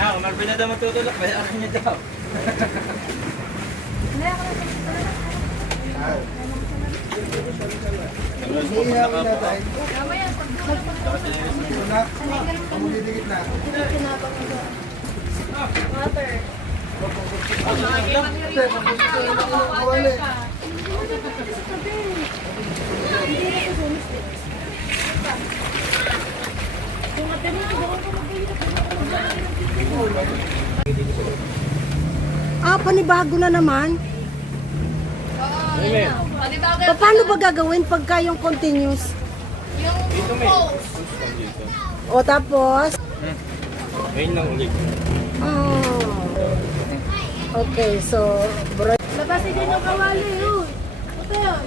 Kung Marvin na daw magtutulak, bayaran niya daw. Panibago na naman. Paano ba gagawin pagka yung continuous? Yung post. O tapos? Ngayon lang ulit. Okay, so Labas din yung kawali. Ito yun.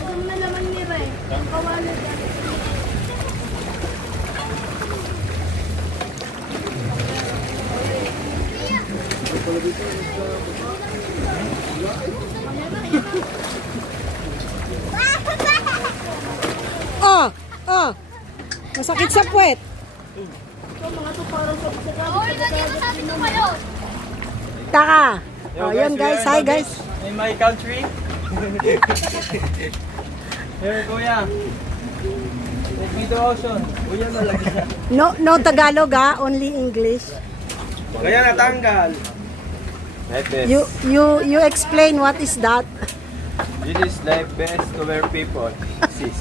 Ito na naman ni Ray. Yung kawali dyan. masakit sa puwet. Taka. Yun guys, hi guys. In my country. Here, kuya. Take me to ocean. Kuya malaki siya. No Tagalog only English. Kaya natanggal. Life vest. You explain what is that? This is life vest to wear people. See.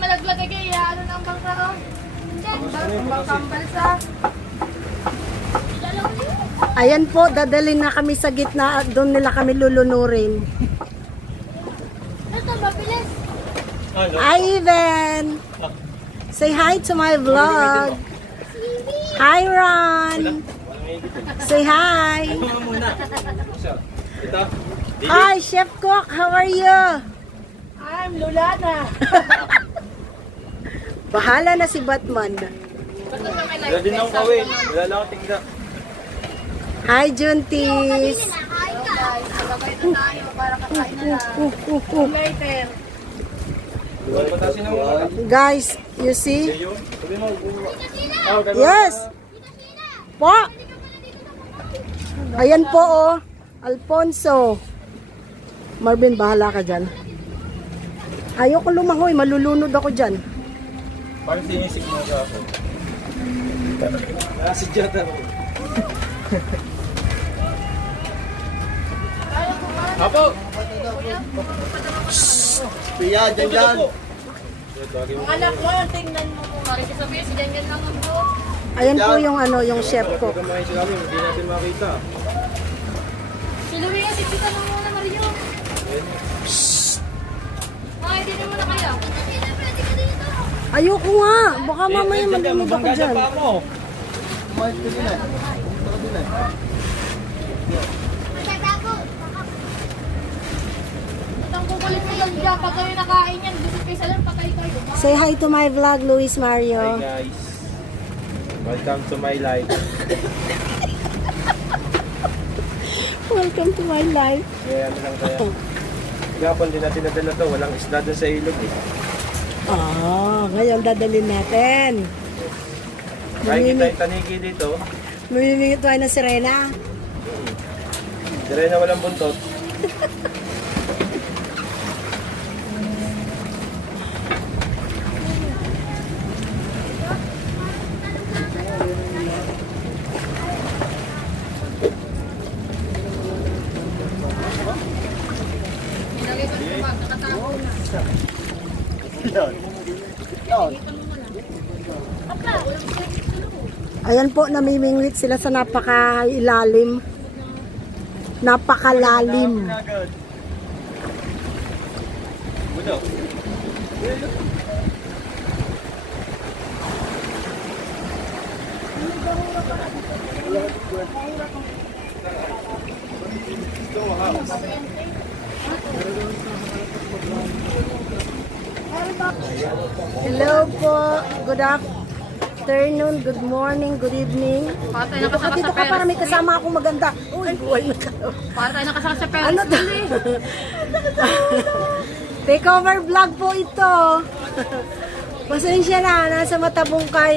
Malaglag kayo. Ano na ang bangka ko? Ang bangkang balsa. Ayan po, dadalhin na kami sa gitna at doon nila kami lulunurin. Ito, mabilis. Hi, Even! Say hi to my vlog. Hi, Ron! Say hi! Ito. Hi, Chef Cook! How are you? I'm Lulana. Bahala na si Batman. Wala din akong kawin. Wala lang akong tingda. Hi, Juntis! Guys, magabay na tayo para kakain na lang. Later. Duwan patasin ng mga. Guys, you see? Sabi mo, Yes! Po! Ayan po, oh. Alfonso. Marvin, bahala ka dyan. Ayoko lumangoy, malulunod ako dyan. parang sinisig mo sa ako. Si Jota. Apo! Pia, dyan. Ang anak mo, tingnan mo kung makikisabihin si Jangan lang ang buhok. Ayan po yung ano, yung chef ko. Kumain sila kami, hindi natin makita. Si Louie, si Tita lang muna, Mario. Ay, hindi naman na kaya. Ayoko nga. Baka mamaya malunod ako dyan. Kumain ko din eh. Ang kukulit mo lang dyan. Pag kayo nakain yan, gusto kayo sa lang, patay kayo. Say hi to my vlog, Luis Mario. Hi guys. Welcome to my life. Welcome to my life. Yeah, ano lang kaya. Gapon din natin nadala to. Walang isda dun sa ilog eh. Ngayon dadalhin natin. Kaya kita yung tanigi dito. Mamimingit tayo ng sirena. Dire na walang buntot. Ayan po, namimingwit sila sa napaka-ilalim. Napakalalim. Budo. Hello po. Good afternoon. afternoon, good morning, good evening. Patay Dito ka, dito ka para may kasama akong maganda. Uy, buhay na ka. Patay na kasama sa Ano to? Takeover vlog po ito. Pasensya na, nasa Matabungkay.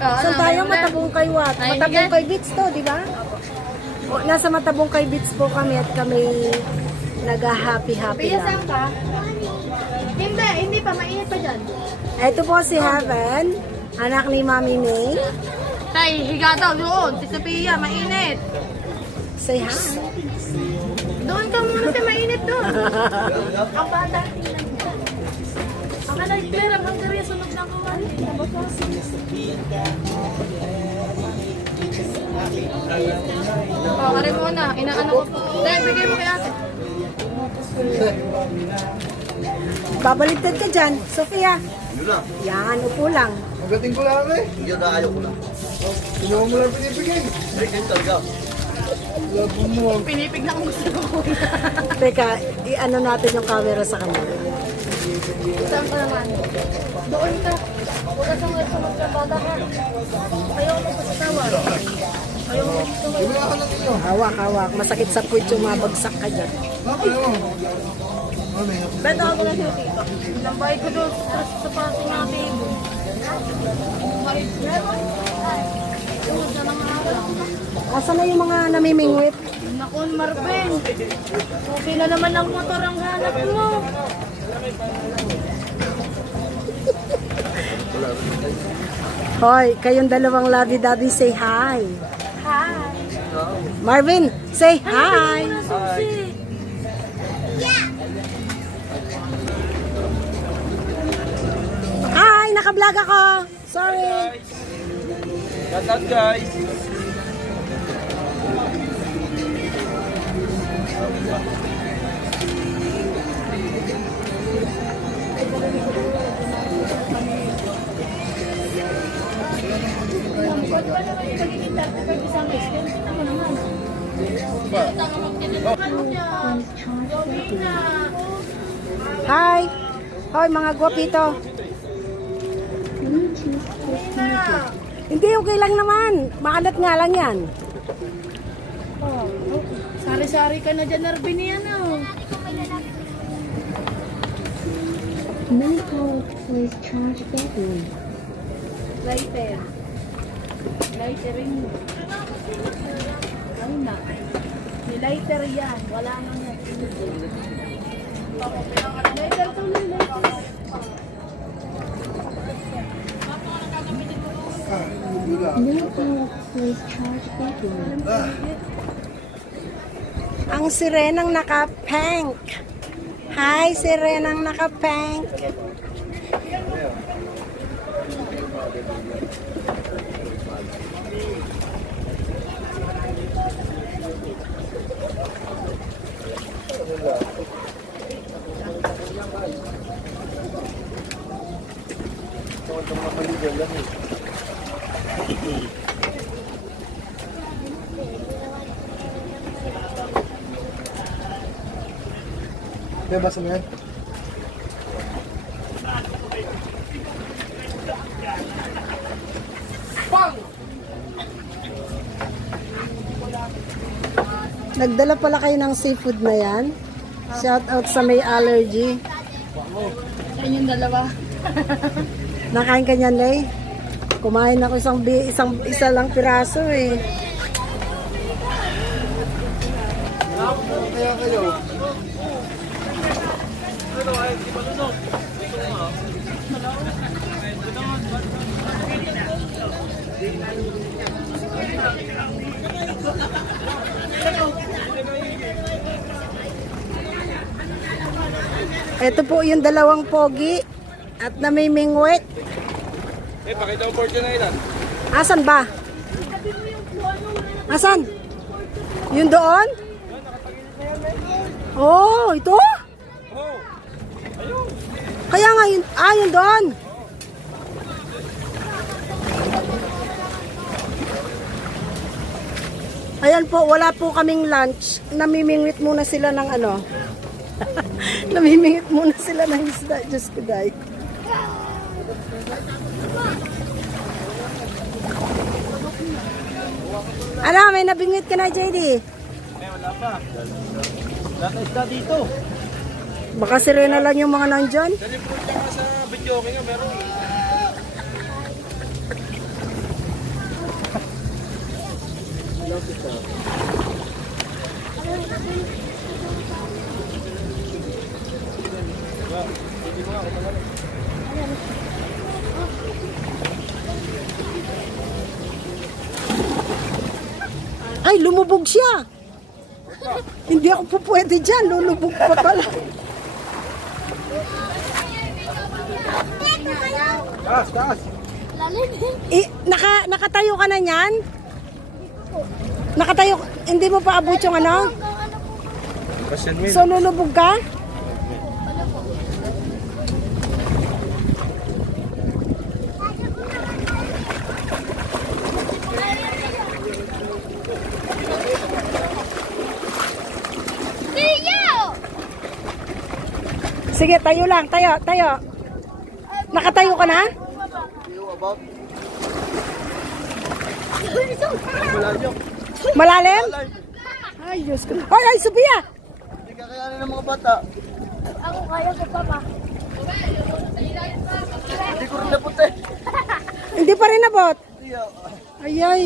Saan tayo? Matabungkay what? Matabungkay Beach to, di ba? O, nasa Matabungkay Beach po kami at kami nag-happy-happy Pia, lang. saan ka? Hindi pa. Mainit pa dyan. Ito po si Heaven, anak ni Mami May. Tay, higa daw doon. Si Sophia, mainit. Say hi. Doon ka muna sa mainit doon. Ang bata. Ang nag-clear ang hanggang sunog ng kawan. Oh, kare mo na. Inaano ko. Dahil, bigay mo kay ate. Babaliktad ka dyan, Sofia. Yun na. Yan, upo lang. Magating ko lang eh. Hindi na ayaw ko lang. Sinuha mo lang pinipigay. Ay, ganyan talaga. Labo mo. Pinipig na kung gusto ko. Teka, i-ano natin yung camera sa kanya. Saan ka naman? Doon ka. Huwag ka sumunod ka bata ka. Ayaw mo pa sa tawa. Ayaw mo pa sa tawa. Wala ka lang iyo. Hawak, hawak. Masakit sa puwit yung mabagsak ka dyan. Ano mo? Ano yun? Beto ako na siya dito. Lambay ko doon sa pati natin. Asa na yung mga namimingwit? Nakon, Marvin. Okay na naman ang motor ang hanap mo. Hoy, kayong dalawang lovey-dovey, say hi. Hi. Marvin, say hi. Susi. Hi, naka-vlog ako. Sorry. Shout out guys. Hi. Hoy, mga gwapito. Hindi, okay lang naman. Maalat nga lang yan. Sari-sari ka na dyan, Arvin, yan oh. Many calls please charge battery. Lighter. Lightering mo. Ay na. Ni lighter yan. Wala nang yan. Lighter to, lighter. Many calls please charge battery. Ang sirenang naka-pink. Hi, sirenang naka-pink. Diba sa mga? Nagdala pala kayo ng seafood na yan. Shout out sa may allergy. Yan yung dalawa. Nakain ka niyan, Lay? Kumain ako isa lang piraso eh. Kaya kayo. Ito po yung dalawang pogi at namimingwit. Eh, pakita mo portion na ilan. Asan ba? Asan? Yung doon? Oh, ito? Oh. Ayun. Kaya nga yun, yun doon. Ayan po, wala po kaming lunch. Namimingwit muna sila ng ano. Namimingwit muna sila ng isda. Diyos ko, day. Ano, may nabingwit ka na, JD? Wala pa. Lahat na isda dito. Baka sirena lang yung mga nandyan. Dali po siya nga sa video okay nga, pero... Ay, lumubog siya. Hindi ako po pwede dyan. Lulubog pa pala. Taas! Nakatayo ka na niyan? Nakatayo, hindi mo pa abot yung ano? So lulubog ka? Sige, tayo lang, tayo. Nakatayo ka na? Malalim? Ay, Diyos ko. Ay, Sophia! Hindi kakayanin ng mga bata. Ako kaya ko pa ba? Hindi ko rin napunta eh. Hindi pa rin nabot. Hindi, Ay.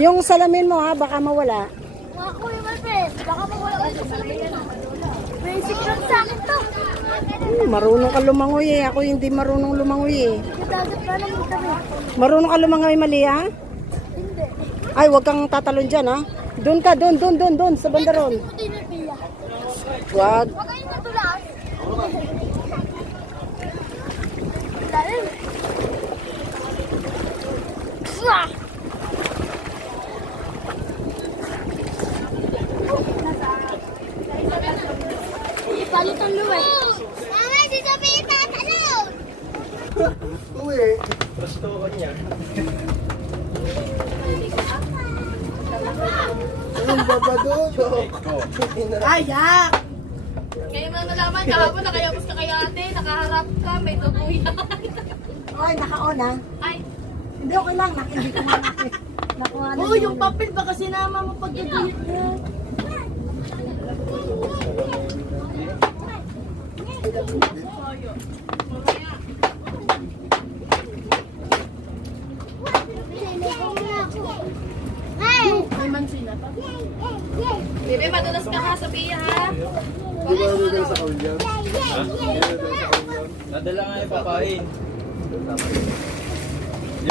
Yung salamin mo ha, baka mawala. Ako yung friend. Baka mawala ka sa salamin. Basic lang sa akin to. Marunong ka lumangoy eh. Ako hindi marunong lumangoy eh. Dagat pa lang yung tabi. Marunong ka lumangoy, mali ha? Hindi. Ay, wag kang tatalon dyan ha. Doon ka, doon, sa bandaron. Hindi na piya. Wag. Huwag kayong natulas. Lalim. Swah! Ipalit ang luway. Mama, si Sophie tatalon! uwi. Pastuhan niya. Anong babadodok? Ayak! Ngayon mo na nalaman, kahapon nakayapos ka kay ate, nakaharap ka, may tubuyan. Ay, naka-on ha. Ay, Hindi, okay lang. Hindi ko nga nakuha na. oh, yung papel baka sinama mo pag gagawin mo. May mansina pa. Bebe, madulas ka ha, Sophia ha. Di ba nagdala sa kawin dyan? Nadala nga yung papain. Hindi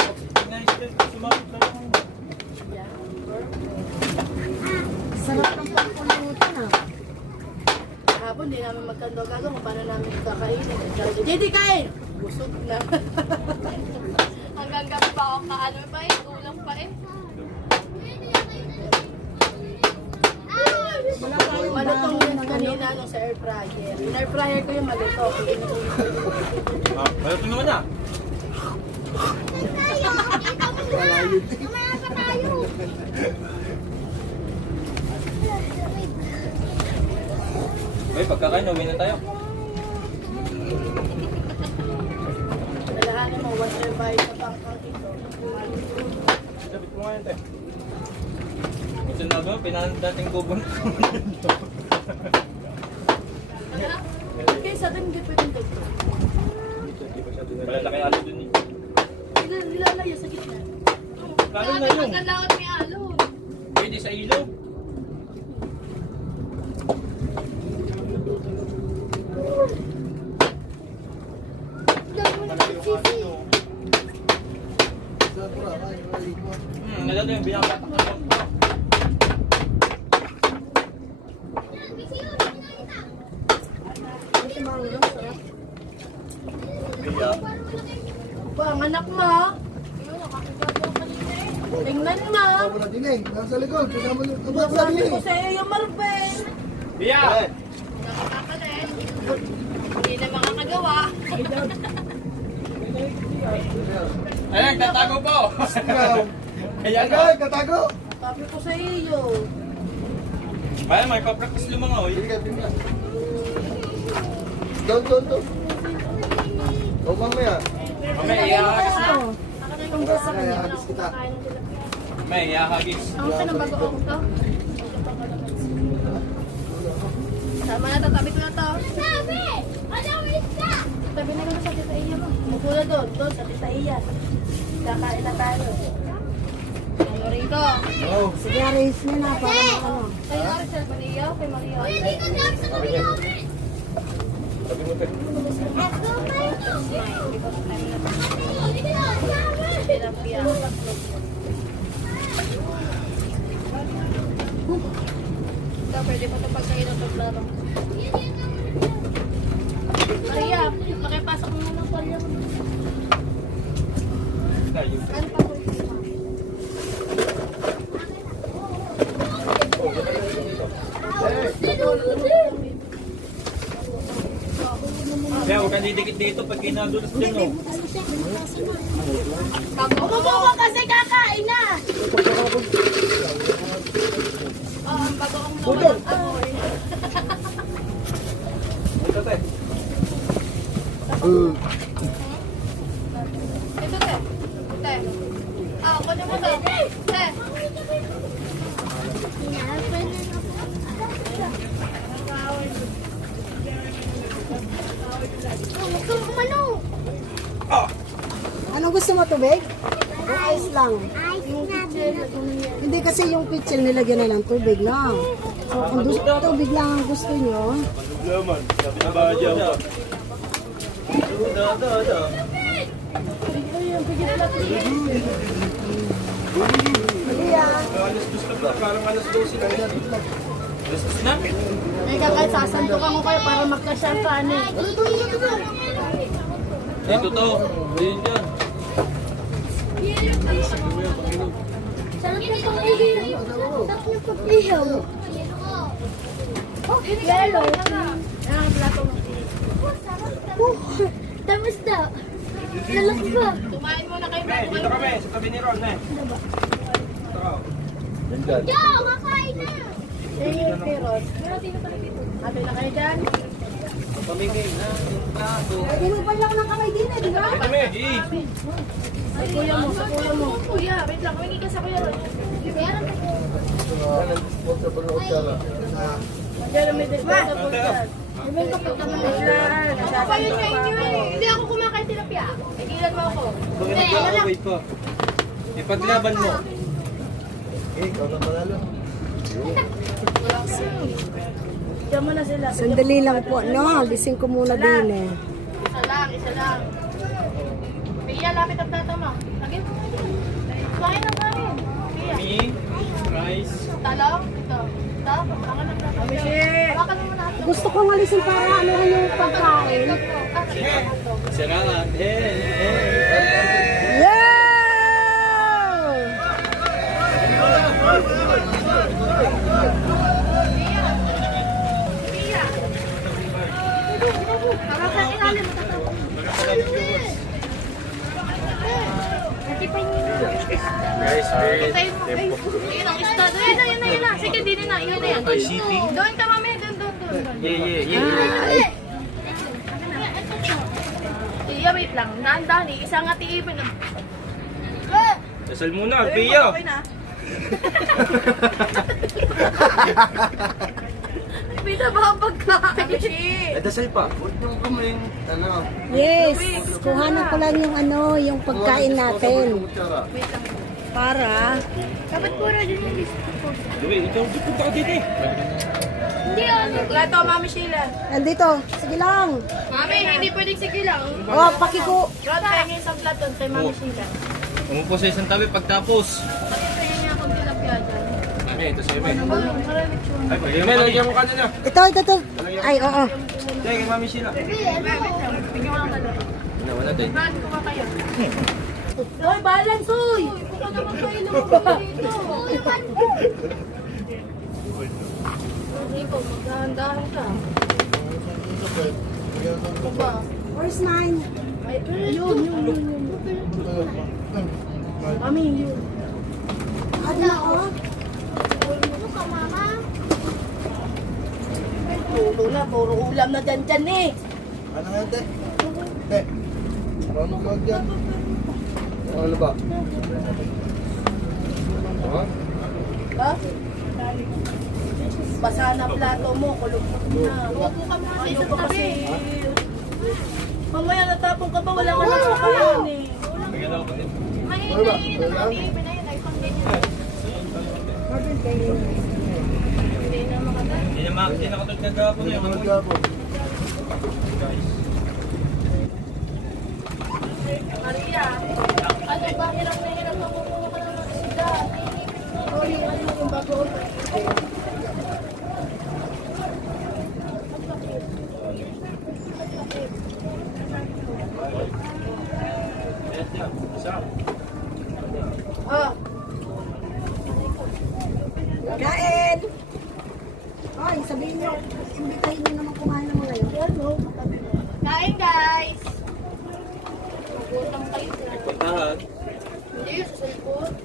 ko sumapit na lang. Sarap ng pagpulutan ha. Kahapon, di namin magkandog-agong kung paano namin kakainin. JD, kain! Busog na. Hanggang gabi pa ako kaano pa eh, ulang pa eh. Malutong yun kanina nung sa air fryer. Yung air fryer ko yung malutong. Maluto naman na. Ay, pagkakain, uwi na tayo. Nalahanin mo, once you're by sa bangkang ito. Sabit mo nga yun, te. Gusto na ba? Pinandating kubon. Okay, sa atin hindi pwedeng dito. Malalaki alo dun eh. Nilalayo sa gitna. Lalo na yung. Magkalaot may alon. Pwede sa ilo. Nalala yung binakatak na lang. Ba, ang anak mo ha? Tingnan mo. Kasama na din eh. Nasa likod. Kasama na. Abot sa Sabi din ko eh. sa iyo yung Marvel. Biya! Nakakapalit. Hindi na makakagawa. Ayan, tatago po! Ikaw. Ayan o. Agad, tatago. Sabi ko sa iyo. Ayan, may papractice lumangoy. Hindi ka, hindi ka. Doon. O mamaya. Mamaya, iaagas na. Ako na yung gusto Kaya agis kita. Kain ng tilapia. May, yakagis. Ang ka ng bago ako to. Tama na to, tabi ko na to. Tabi na ko na sa tita Iya mo. Mupo na doon, sa tita Iya. Kakain na tayo. Ano rin ko? Oh. Sige, arrange mo na para ano. Kayo nga rin, Sir Maria, kay Maria. Sabi niya. Sabi mo, te. Terapia. Ikaw, pwede mo ito pagkain ng tablado. Maria, makipasok mo ng palya mo. Tayo. Ano pa po? Kaya huwag ka didikit dito pag kinadulas din, no? Umupo ko kasi kakain na! Oo, ang bago ang nawalan ako eh. Ito, te. Ito, te. Te. Ah, kunin mo to. Te. Huwag kang kumano. Anong gusto mo, tubig? O ice lang? Hindi kasi yung pitchel nilagyan na ng tubig lang. So kung tubig lang ang gusto nyo, Laman. Sabi na ba dyan pa? Da. hindi ah. Alas dos na ba? Parang alas 12 na. Alas dos na? May kakay, sasantukan ko kayo para magkasyang ka, ano eh. Ito to. Ayun dyan. Sarap na pag-ihaw. Sarap na pag-ihaw. Oh, yellow. Ah, plato mo. Tamis na. Lalaki ba? Kumain muna kayo. May, dito kami. Sa tabi ni Ron, eh. Ito ka. Yo, makain na. Yung pirot. Pero dito pala dito. Ate na kayo dyan. Pamigay na. Tinupal lang ng kamay din eh, di ba? Kami. Eh. Sa kuya mo, sa kuya mo. Kuya, wait lang. Humingi ka sa kuya. Kuya, Diyan may disposable dyan. Ibig ko pag naman islaan. Kapalin niya inyo eh. Hindi ako kumakain tilapia. Igilan mo ako. Kung nag-away pa. Ipaglaban mo. Ikaw na panalo. Diyan mo na sila. Sandali lang po, no? Gising ko muna din eh. Isa lang, isa lang. Pia, lapit ang tata mo. Lagyan mo. Kain na kain. Pia. Me, rice. Talong. Ito. Ito. Papangan ng tata. Hawakan mo muna. Gusto kong alisin para ano yung pagkain. Siraan. Yeah! Pia. Hawakan ilalim. Natipay niyo. Rice, bread. Tayo mo. Ay, yun ang isda. Yun na. Sige, din na. Yun na yan. Ay, city. Doon ka, mami. Doon. Yeah. Iya, wait lang. Naandahan eh. Isang ati ibig. Dasal muna, Pia. Pina ba ang pagkain? Dasal pa. Huwag niyong kaming, ano, Yes, kuhanan ko lang yung ano, yung pagkain natin. kutsara. Wait lang. Para, Dapat pura dyan yung list ko. Dumi, ikaw dito pa dito eh. Hindi ano. Plato, Mami Sheila. nandito, sige lang. Mami, hindi pwedeng sige lang. Oh, pakiko. Rod, kaya niya isang platon kay Mami Sheila. Umupo sa isang tabi pagtapos. Bakit kaya niya akong tilapia dyan? Ano, ito sa'yo, May. Maraming tsura. Ay, pwede. May, lagyan mo kanina. Ito. Ay, oo. Kaya kay Mami Sheila. Bigyan mo lang ka Wala din. Brad, kuha kayo. Hoy, balance, hoy! Huwag ka naman kayo lumabas dito. Hindi ko, magdahan-dahan ka. Ano ba? Where's mine? Ay, yun. Mami, yun. Ano ako? Ano ka, mama? Puro na, puro ulam na dyan eh. Ano nga, te? Te, paano ka dyan? Ano ba? Ha? Basa na plato mo, kulog-kulog na. Huwag mo kami ano pa kasi. Mamaya natapong ka pa, wala ka na sa kayan eh. Bigyan ako din. Mahingi na kami, pinayalay pang ganyan. Hindi na makatay. Hindi na katulad kagapon eh. Guys. Maria, ano ba? Hirap na hirap na kumuha ka ng sila. Sorry, ano yung bago? Yes, yeah. Isa. Ah, Kain! Ay, sabihin nyo, imbitahin nyo naman kumain ng mga yun. kain guys! Magutang kayo na. Puntahan. Hindi yung sa cellphone.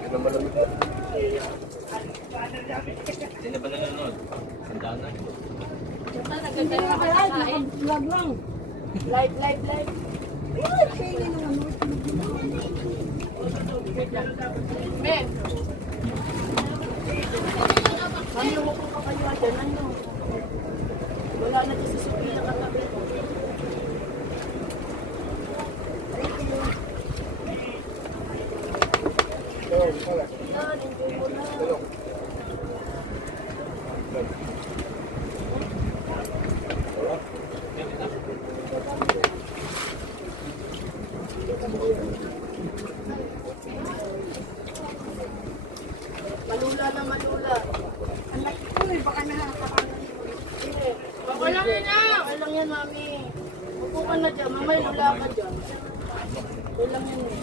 Hindi na ba nanonood? Sandaan na. Basta nagagaya ka kain. Vlog lang. Live. Ay, sige naman. Men! Kami umupo ka kayo dyan, ano? Wala na dyan sa Sophia katabi. Yan, enjoy mo na. Malula na malula. Uy, baka nakakapangan. Okay lang yan ah. Okay lang yan, mami. Upo ka na dyan. Mamay, lula ka dyan. Okay lang yan eh.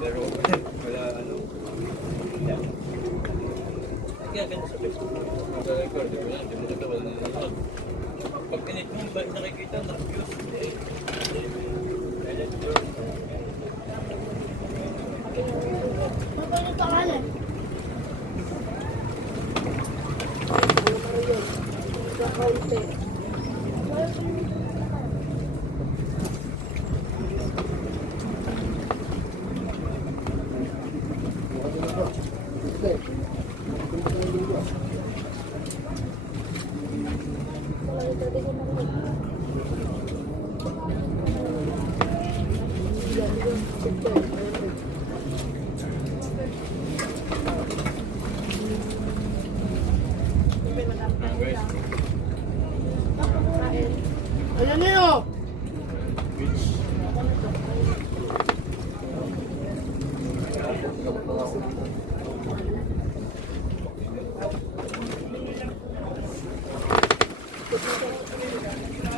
Pero wala ano. Yeah. Kaya ganun sa Facebook. Mag-record. Hindi mo dito wala nanonood. Pag pinit mo, ba nakikita na views? Mabalik ka ka na. Kakaunti. Ayan na yun!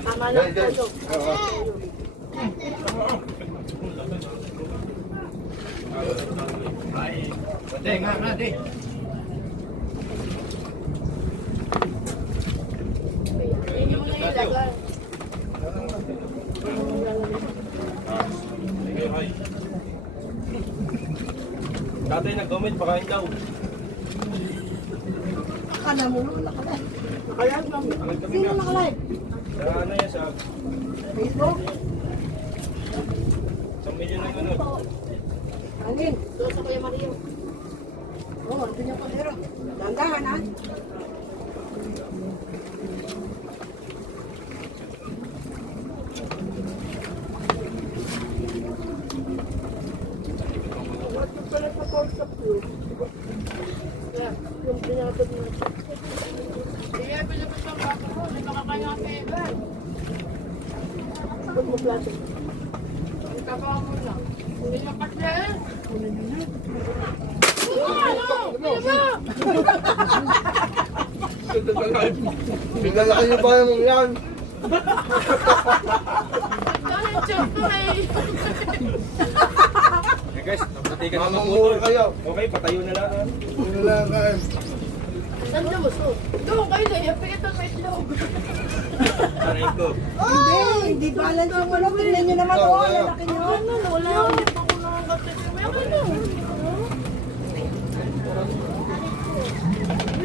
Tama lang po ito. Pati nga, di. Hindi mo na ilagay. Tatay nag-comment, pakain daw. Akala mo naman nakalive. Nakayag lang. Angat kami Sino na. nakalive? Sa ano yan, sa Facebook? 1 million na ganun. Alin? Doon sa Kuya Mario. Oo, ito niya palero. Dandahan ha? What yung pala sa course of you? Yeah, yung pinapad mo. Kaya pinapad mo baka mo, hindi baka kaya pera. Pag mo plato. Ang taba mo na. Hindi niya katla eh. Pinalaki niyo ba yung yan? Dahil check ko eh. Eh guys, napati ka na Mamamura maputol. kayo. Okay, patayo na lang. Wala kain. Saan na mo so? Doon kayo na, yung pikitan may itlog. Aray ko. Hindi balance yung ulo. Tingnan nyo naman. Oo, lalaki nyo. Ano, wala akong ito ko naman kasi. May ako na.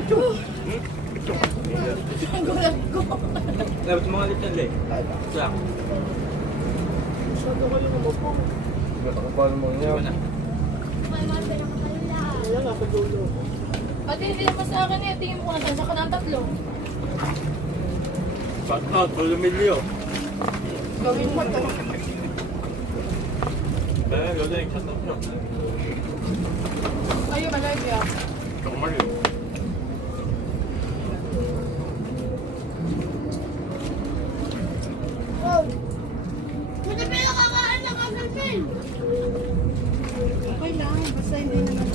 Ang gulat ko. Dapat mga lityan le. Sa. Masyado kayo umupo. Paano mo Diba na? Wala nga sa dulo. Ate, hindi naman sa akin eh. Tingin mo nga dyan. Saka ng tatlo. Out, 2 milyo. Gawin mo ito. Kaya galing sa tatlo. Ayun, malagi ah. Normal yun. Hindi pa yung kakain ng kagalpin. Okay lang, basta hindi naman.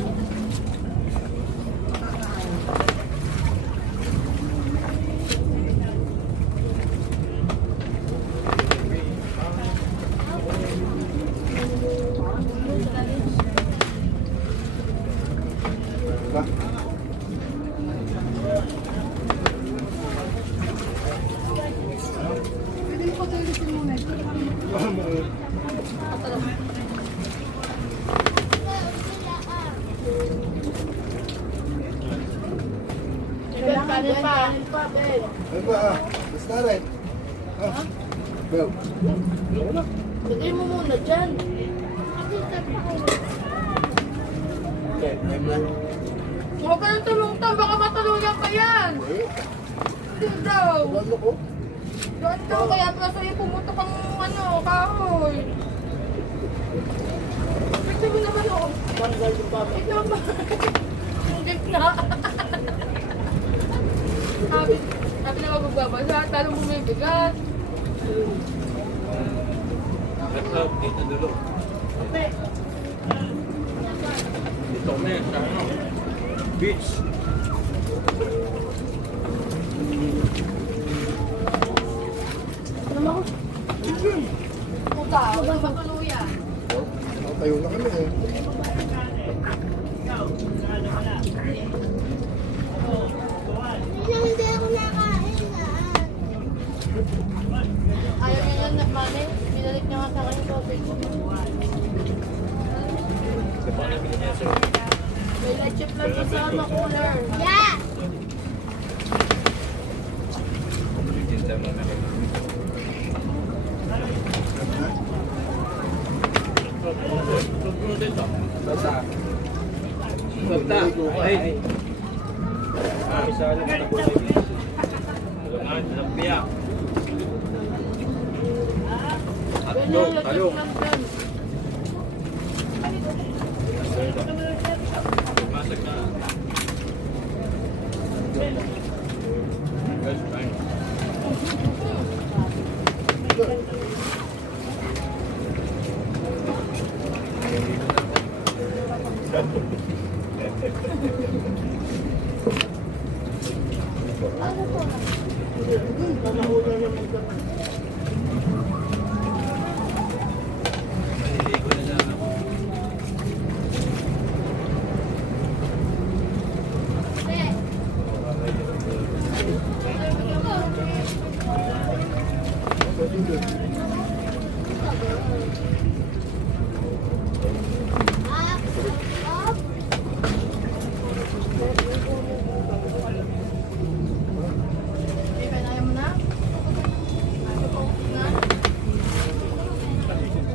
Pwede mo patulisin muna. Kanin pa. Ano ba? Basta rin. Ha? Bel. Lagay mo muna dyan. Okay, may plan. Huwag ka nang tulungtan. Baka matuluyan ka yan. Hindi daw. Ano ko? Doon daw. Kaya pala sa'yo pumutok ang kahoy. Pwede mo naman ako. Ikaw ba? Ang gitna. Sabi na magbabasa. Talong bumibigat. Let's out, dito dulo. Dito kami, sa ano? Beach. Ano ako? Puta, wala bang tuluyan? Tayo na kami eh. Hindi ako nakain. Ayaw niya lang na mami. Binalik niya nga sa akin yung tubig. Sa pa namin niya sir. May na-chip lang pa sa cooler. Yeah! Yung time namin. Dito. Basta. Basta. Ay. Isali mo na po. Tulungan, lapiya. Talong, talong. Masag na. Best friend. Maliligo na lang ako.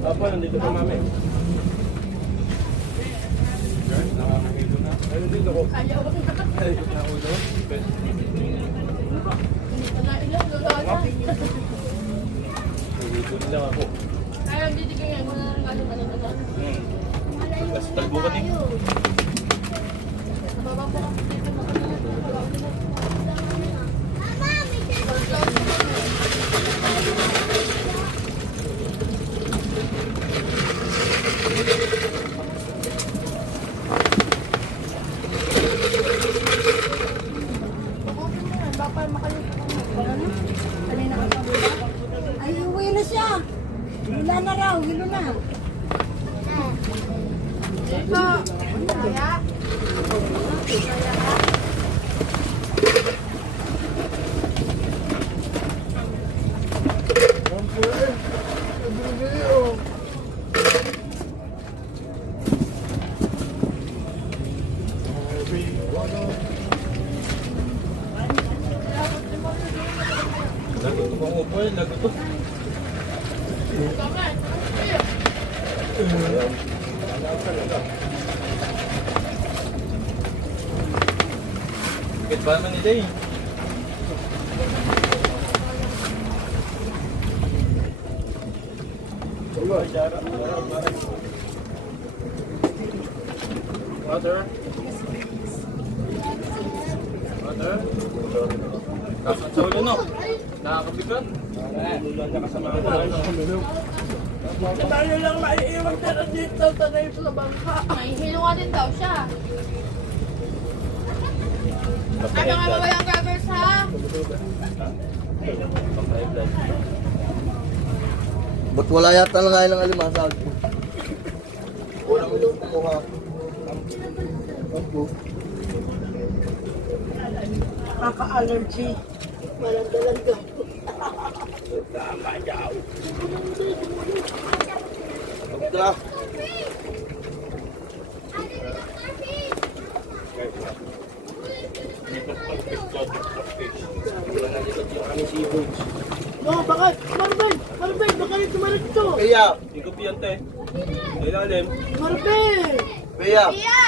Apa, nandito pa mami. Guys, nakakahilo na. Ayun dito ko. Ayaw ko. Ayun na ako doon. Wala ilang lulala. Dito nila ako. Ayaw, hindi tigyan mo na ng ano. Tapos talbukan eh. Bababa ko dito na. Mama, may baka makalimutan ko. Kanina ka pa ba? Ay, uwi na siya. Wala na raw, hilo na. Dito. Kaya. Ang pwede. Ang video. Kung upo yun, lagot to. Bakit ba naman nila eh? Water? Water? Kapag sa ulo, no? Nakakabigat? Luluan niya kasama ka na, no? Tayo lang maiiwan ka na dito, tanay sa bangka. May hilunga din daw siya. Ano nga ba yung goggles ha? Ba't wala yata lang ngayon ng alimasag? Walang yung kumuha. Kaka-allergy. Walang dalang daw. Pagka. No, bakit? Marvel! Marvel! Baka yung tumalikto! Kaya. Higop yan, te. Sa ilalim. Marvel! Kaya. Iya!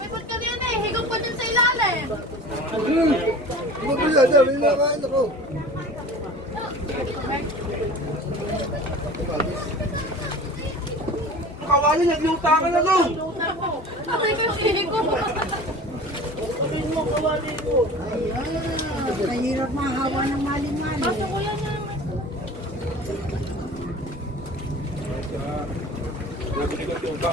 May pag ka din eh. Higop ko din sa ilalim. Ano ba yan? Sabi na kain ako. Kawali, nagluta ka na doon! Ako yung higop. Sabi mo, kawali mo. Mahirap mahawa ng maling-maling. Pasok ko yan yan. Nabigat yung ba?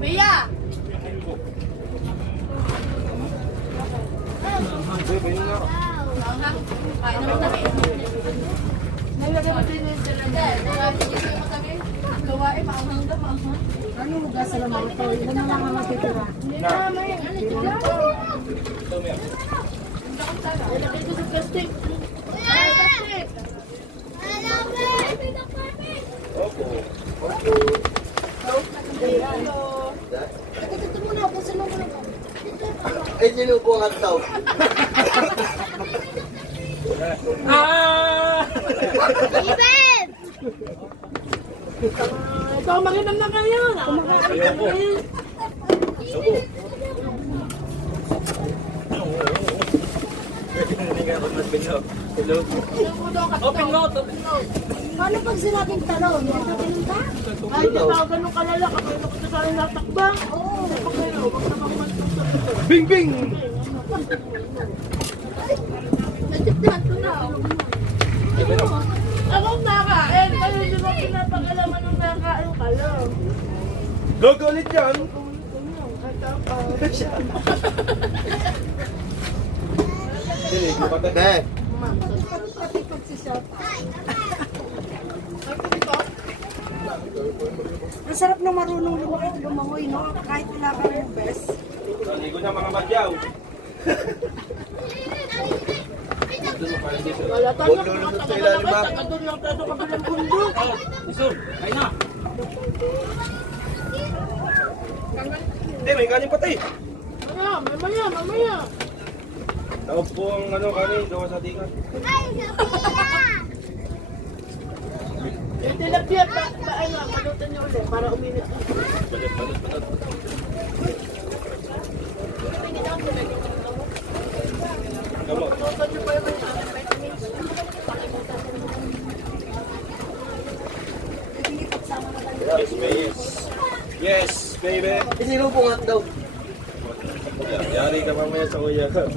Mia! Kain naman tayo. Nalagay mo din yung talaga. Gawain, maanghang ka, maanghang. Ano hugas sa laman ito? Ilan na lang ang matitira? Nalagay ko sa plastic. Opo. Ito muna ako sa laman. Eh, sino po ang ataw? Ikaw, mag-inom na kayo. Ayoko. Subo. Hindi nga ako nagbinaw. Hello. Open mouth, open mouth. Paano pag sinabing talon? Yan na pinunta? Ay, di ba ganun kalala? Kapag ako sa sarang natakbang. Oo. Kapag huwag na magmantok sa ito. Bing bing! Natiktahan ko na. Ako nakain. Kayo di ba pinapagalaman ng nakain kayo? Gogo ulit yan! Eh, Ang sarap ng marunong lumangoy, no? Kahit wala ka yung best. Ligo na mga badyaw. Wala tayo Huwag lulusot sa ilalim, ha? Doon lang tayo sa kabilang bundok. Isur, kain na. Hindi, may kanin patay. Mamaya. Tawag po ang kanin, gawa sa tikan. Yung tilapia, palutan niyo ulit para uminit. Gamo. Palutan niyo pa yung Yes, baby. Yes, baby. eh, sino po ang ataw? Yari ka mamaya sa kuya. Outside.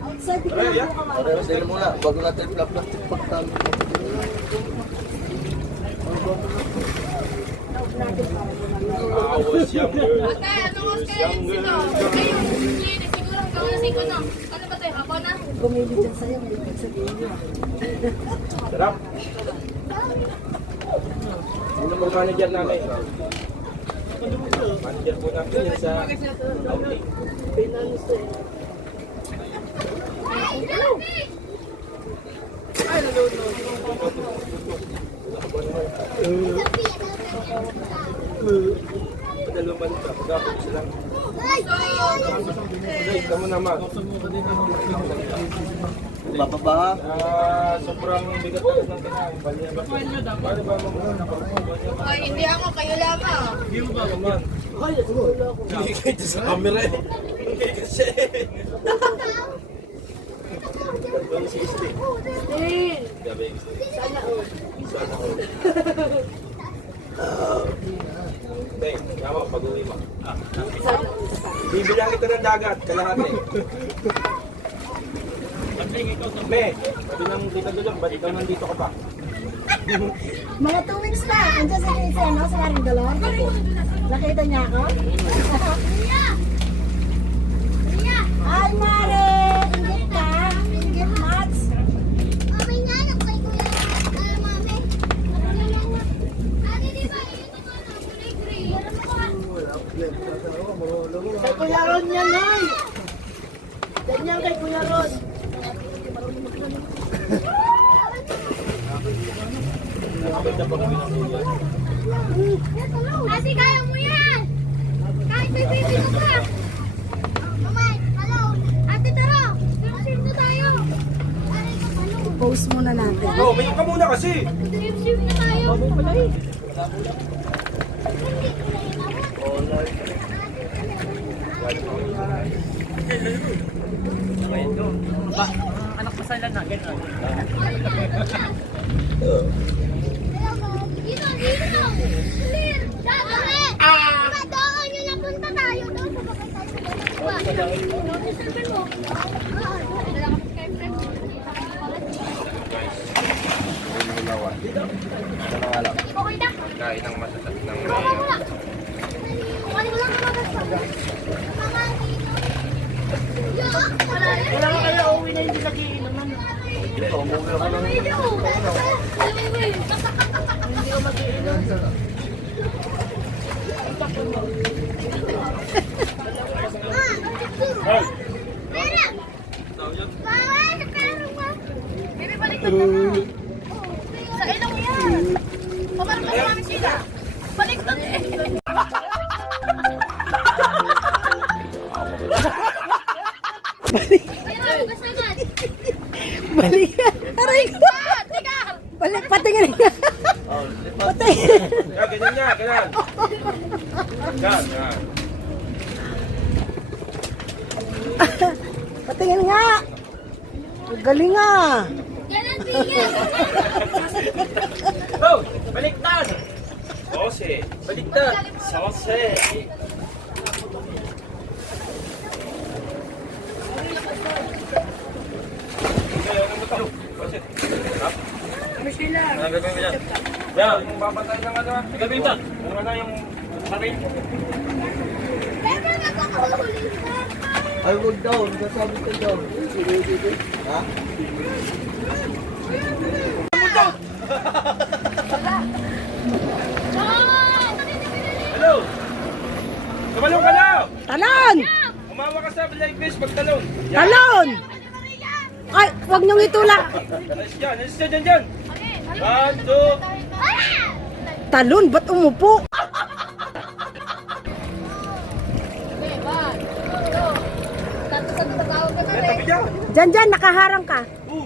Outside, di ka na po kamay. Pero sino muna, bago natin plastic pagtami. I was younger. Ate, ano mas kaya yung sino? Ay, yung clinic, siguro hanggang alas 5 na. Ano ba tayo, hapon na? Bumili dyan sa'yo, may ikot sa video. Sarap. Sino po manager namin? Manager po namin yun sa outing. Ay, lalo. Bababaha. Sobrang bigat ng kinain. Bali ba? Paano ba mo? Ay, hindi ako, kayo lamang. Hindi mo ba naman? Hindi kayo sa camera eh. Hindi kasi. Sana all. Teng, tama, pag-uwi mo. Bibilang ito ng dagat, kalahati. Me, sabi ng tita Dulong, ba't ikaw nandito ka pa? Mga 2 weeks na. Andiyan sa ano, sa Carindolo. Nakita niya ako? Ay, Mare! Ingit ka? Ingit, Mats? Kay Kuya Ron yan, Nay! Ganyan kay Kuya Ron. Kasi kaya mo yan! Kahit may baby ko pa! Mamay, hello! Ate, tara! Film na tayo! Post muna natin. Oh, mayroon ka muna kasi! Film na tayo! Dito! Clear! Dagat! Doon yung napunta tayo doon sa bakit tayo sa bakit. Sabi mo? Okay na? Kain ng masasak ng Okay mo lang. Kunin mo lang ang mga basta. Mga dito. Wala ka kaya uwi na hindi nagiinuman. Hindi ko mag-iinom. Meron! Bawal! Meron ba? Bebe, baliktad na nga. Sa ilong yan! Pamarap ka namin sila! Baliktad eh! Ayun, basagad! Balik. Aray ko. Teka! Balik, patingin nga. Patingin. Yan, ganyan nga, ganyan. Yan, yan. Patingin nga. Galing nga. Ganun, bigyan! Oh, baliktad! Sose. Baliktad. Sose. Ano gagawin mo dyan? Yan, yung papatay ng ano. Gagawin mo. Yung ano, yung sarin. Pero nagkakahuli na! Ay, huwag daw. Nagsasabi ka daw. Ha? Hello! Tumalong ka na! Talon. Umawa ka sa like this, pagtalong. Talon. Ay, wag niyong itulak. Alis dyan, alis dyan, dyan. 1, 2. Talon, ba't umupo? Yan, tabi dyan. Diyan, nakaharang ka. Ano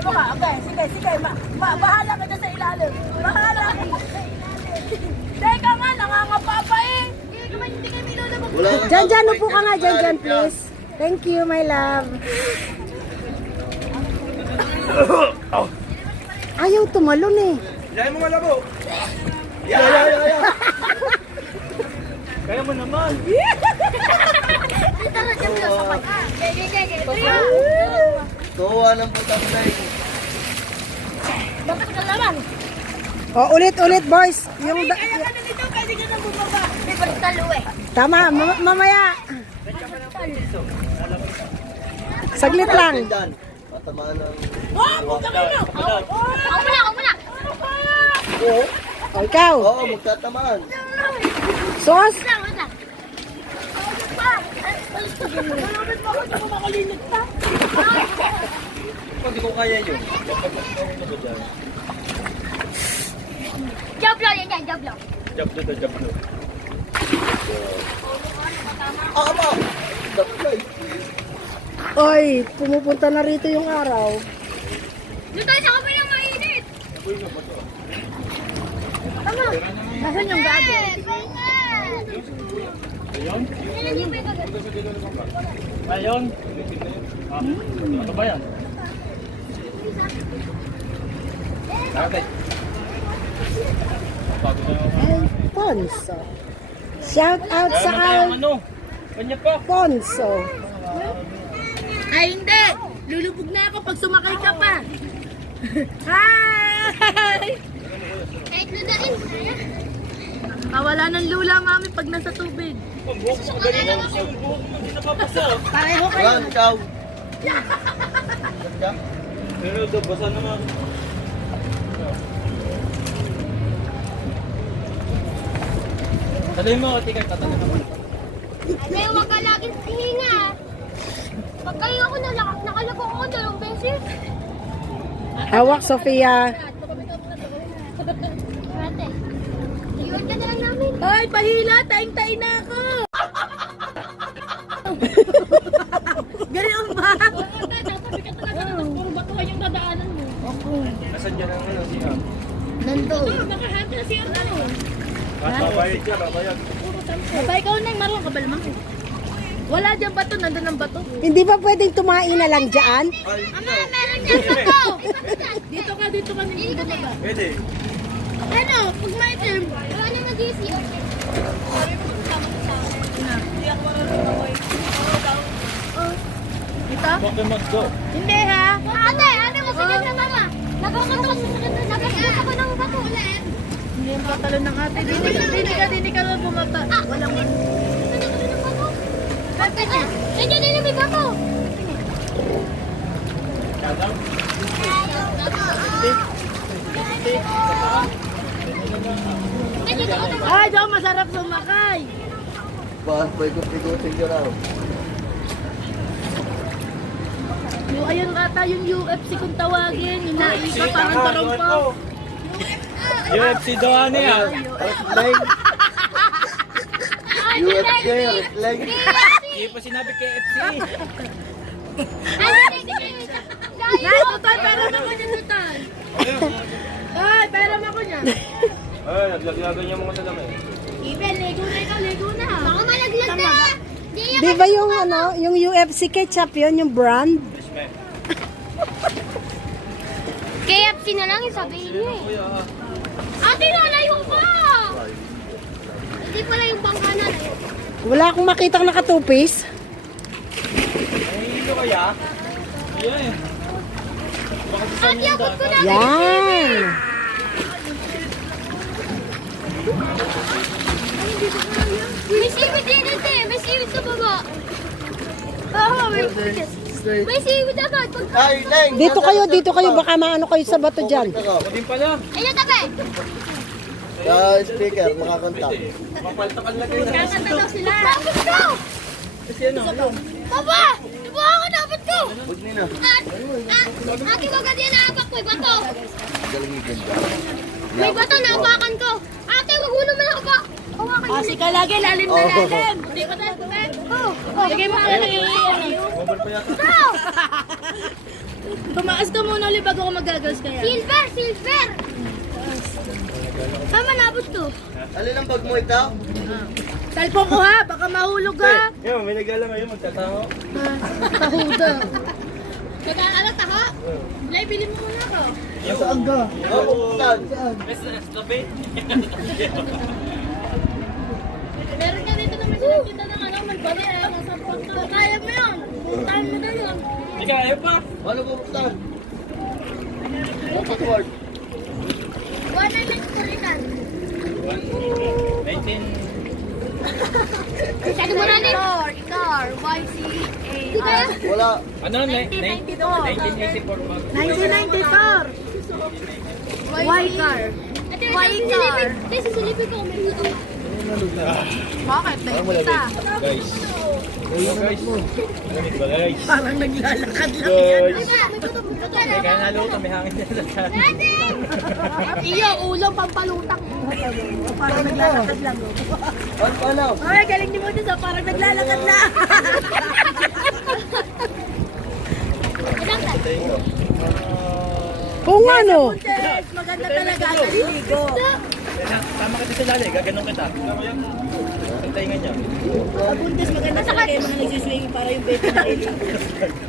ka? Okay, sige. Bahala ka dyan sa ilalim. Bahala ka. Teka nga, nangangapa pa eh. Wala na. Diyan, upo ka nga diyan, please. Thank you, my love. Ayaw tumalon eh. Ilahin mo nga labo. Kaya mo naman. Tuwa ng putang leg. Bakit ka naman? O, ulit, boys. Yung Kaya ka na dito, pwede ka na bumaba. May pagtalo eh. tama, mamaya. Saglit lang. Dan. Matamaan ng... Ako muna! O, ikaw. Oo, magtatamaan. Sos. Wait lang. Malapit mo ako, di mo makalinig pa. Hindi ko kaya yun. Jablo yan, jablo. Jab to the jab to. Aba! Daplay. Oy, pumupunta na rito yung araw. Doon tayo sa kabilang mainit. Tama. Nasaan yung gabi? Ayun? Kailan yung may gagal? Ayun? Ano ba yan? Bakit? Bago na ako. And Ponso. Shout out sa Ano? Kanya pa. Ponso. Ay, hindi! Lulubog na ako pag sumakay ka pa. Hi! Kahit ludain. Mawala ng lula, mami, pag nasa tubig. Ang buhok mo, ganyan lang siya. Ang buhok mo, hindi napapasa. Pareho kayo. Yan, ikaw. Pero ito, basa naman. Talay mo, tika, tatanong naman. May huwag ka laging hihinga. Pagkahinga ko nakalako ako 2 beses. Hawak, Sofia. Ate, iwan ka na lang namin. Ay, pahila! Taing-taing na ako! Ganyan ba? Sabi ka talaga na puro batuhan yung dadaanan mo. Nasaan dyan ang ano, siya? Nandun. Nakahati na siya ano. Babayad siya, babayad. Baba, ikaw na yung marunong kabal, mami. Wala dyan bato, nandun ang bato. Hindi ba pwedeng tumain na lang dyan? Ama, meron dyan ako. Dito ka nandun baba. Pwede. Ano, pag may term, wala na mag-GC. Dito? Huwag ka mag-go. Hindi ha? Ate, masigat na mama. Nagkakatos ako ng bato. Hindi yung patalo ng ate. Hindi ka lang bumata. Walang Nandiyan na may bato. Kadang? Nandiyan ako na. Ay, daw masarap sumakay. Paikot-ikotin ka raw. Yung ayun ata yung UFC kung tawagin. Yung naipa parang tarumpo. UFC daw ano yan? Wrestling. UFC, wrestling. Hindi pa sinabi KFC. Nay, tutal, pera mo ko niya, tutal. Ay, pera mo ko niya. Ay, naglaglagan niya mga salamay. Iben, lego na ikaw, lego na. Baka malaglag na. Di ba yung ano, yung UFC ketchup yun, yung brand? KFC na lang yung sabihin niya eh. Ate, nalayo ka! Hindi pala yung bangka na layo. Wala akong makitang nakatupis. Ay, ito kaya? Yeah eh. Baka sa Ate, abot ko na. Yan. May seaweed din ate. May seaweed sa baba. Oo, may seaweed agad. Ay, Leng! Dito kayo, baka maano kayo sa bato dyan. Ako din pala. Ayun, tabi. Sa speaker, makakanta. Mapaltakan lang kayo. Kakanta daw sila. Abot ko! Kasi ano? Papa! Diba ako nabot ko? Huwag nina. Ate, wag ka din naabak ko. May bato. Galamigan ka. May bato naabakan ko. Ate, wag mo naman ako pa. Hawakan niyo. Kasi ka lagi, lalim na lalim. Hindi ko tayo pupet. Lagay mo ka lang yung Mobile pa yata. Ito! Tumaas ka muna ulit bago ko magagas kaya. Silver! Silver! Tama, nabot ko. Alin ang bag mo ito? Talpon ko ha, baka mahulog ha. Yo, may nagala ngayon magtataho. Tahuda. Nag-aalat ha? Lay, bili mo muna ako. Oo, pupuntan. Tabi. Meron ka dito naman sila kita ng ano, magbali eh. Nasa pagka. Kaya mo yun. Puntahan mo na yun. Hindi ka ayaw pa. Ano pupuntan? Passport. One minute ko rin yan. 19. Sabi mo na rin. Car. YCA. Di kaya? Wala. Ano? 1984 pa. 1994. Y-car. Y-car. Kasi silipin ko. May gusto. Bakit? Nakikita. Guys. Guys, malamig ba guys? Parang naglalakad lang. Guys, kaya nalo kami hangin nila sa Iyo, ulo, pampalutang. Parang naglalakad lang. Ano? Ay, galing ni mo dun sa parang naglalakad lang. Kung ano? Maganda talaga ang naliligo. Tama ka dito lali, gaganong kita. Ang tainga niya. Buntis maganda sa kaya mga nagsiswing para yung baby naliligo.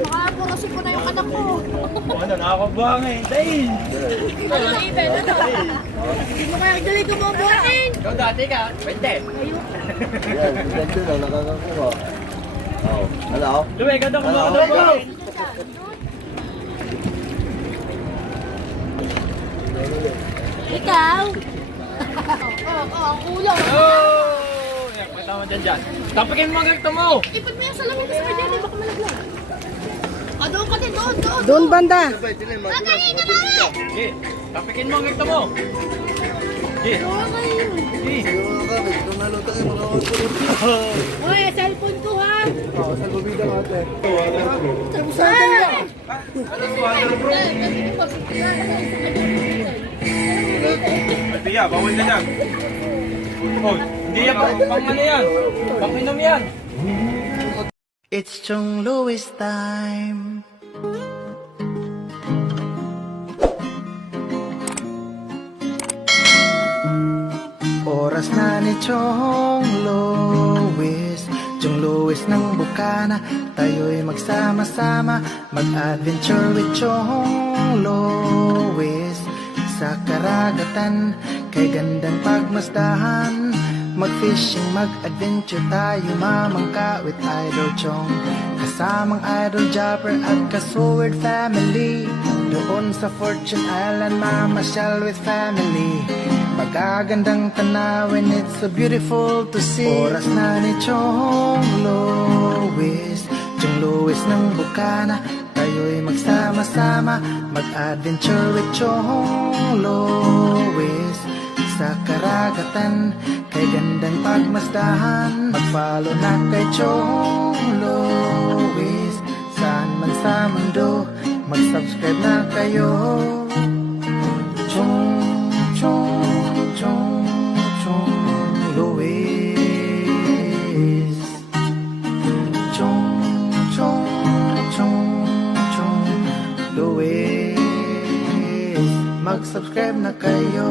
Makapurasin ko na yung anak ko. Ano, nakakabang eh. Dahil! Ano na event? Ano? Hindi mo kaya galing kumubuhain. Ikaw dati ka, 20. Yan, ganito na, nakakakuha. Oo. Hello? Luwe, ganda kumakadong. Ikaw? Ang ulo. Oh! Yan, pagkita mo dyan. Tapakin mo ang ganito mo! Ipag mo yung salamin ko sa kanya, di baka malaglag. Doon ka din, doon. Doon banda. Sige, tapakin mo ang ganito mo! Sige! Sige! Oy, cellphone ko ha. Alpia, bawal ka dyan! Oh, hindi yan pang ano yan! Pang inom yan! It's Chong Louis time. Oras na ni Chong Louis, Chong Louis ng Bukana. Tayo'y magsama-sama, mag-adventure with Chong Louis. Sa karagatan, kay gandang pagmasdahan, mag-fishing, mag-adventure tayo, mamangka with Idol Chong. Kasamang Idol Jopper at Kasword family. Doon sa Fortune Island, mamasyal with family. Magagandang tanawin, it's so beautiful to see. Oras na ni Chong Louis, Chong Louis ng Bukana. Tayo'y magsama-sama, mag-adventure with Chong Louis. Sa karagatan, kay gandang pagmasdahan, mag-follow na kay Chong Louis. Saan man sa mundo, mag-subscribe na kayo. Chong, Chong, Chong, Chong Louis. Chong, Chong, Chong, Chong Louis. Mag-subscribe na kayo.